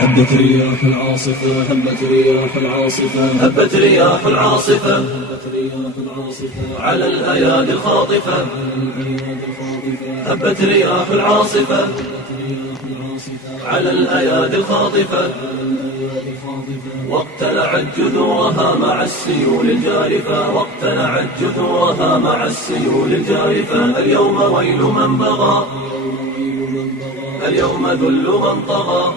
هبت رياح العاصفة هبت رياح العاصفة هبت رياح العاصفة على الأيادي الخاطفة هبت رياح العاصفة على الأيادي الخاطفة واقتلعت جذورها مع السيول الجارفة واقتلعت جذورها مع السيول الجارفة اليوم ويل من بغى اليوم ذل من طغى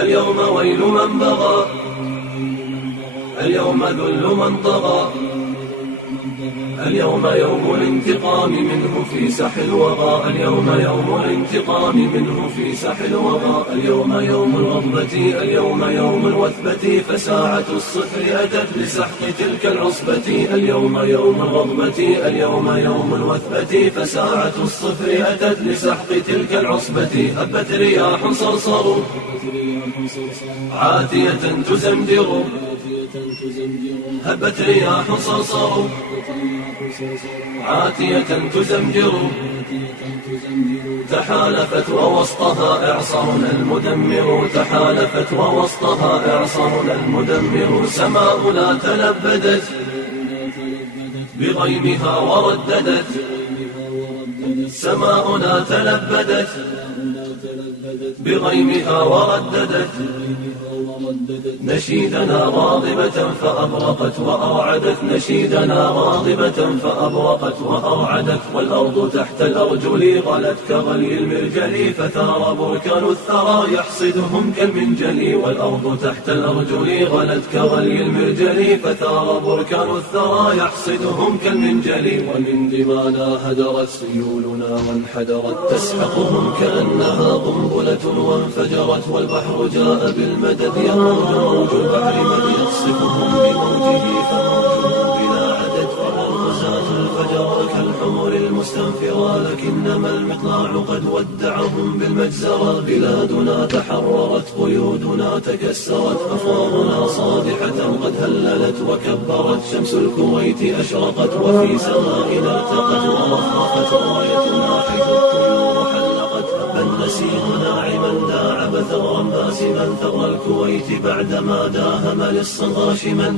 اليوم ويل من بغى اليوم ذل من طغى اليوم يوم الانتقام منه في سح الوغى اليوم يوم الانتقام منه في سح الوغى اليوم يوم الغضبة اليوم يوم الوثبة فساعة الصفر أتت لسحق تلك العصبة اليوم يوم الغضبة اليوم يوم الوثبة فساعة الصفر أتت لسحق تلك العصبة هبت رياح صرصر عاتية تزمجر هبت رياح صرصر عاتية تزمجر تحالفت ووسطها إعصارنا المدمر تحالفت ووسطها إعصارنا المدمر سماؤنا تلبدت بغيمها ورددت سماؤنا تلبدت بغيمها ورددت نشيدنا غاضبة فأبرقت وأرعدت نشيدنا غاضبة فأبرقت وأرعدت والأرض تحت الأرجل غلت كغلي المرجل فثار بركان الثرى يحصدهم كالمنجل والأرض تحت الأرجل غلت كغلي المرجل فثار بركان الثرى يحصدهم كالمنجل ومن دمانا هدرت سيولنا وانحدرت تسحقهم كأنها قنبلة وانفجرت والبحر جاء بالمدد موج البحر من يقصفهم بموجه فموجه بلا عدد والغزاة الفجر كالحمر المستنفرة لكنما المطلع قد ودعهم بالمجزرة بلادنا تحررت قيودنا تكسرت أفوارنا صادحة قد هللت وكبرت شمس الكويت أشرقت وفي سمائنا ارتقت ورفرقت رايتنا حيث الطيور حلقت النسيم ناعما داعب ثغرا باسما ثغر الكويت بعدما داهم للصغى شما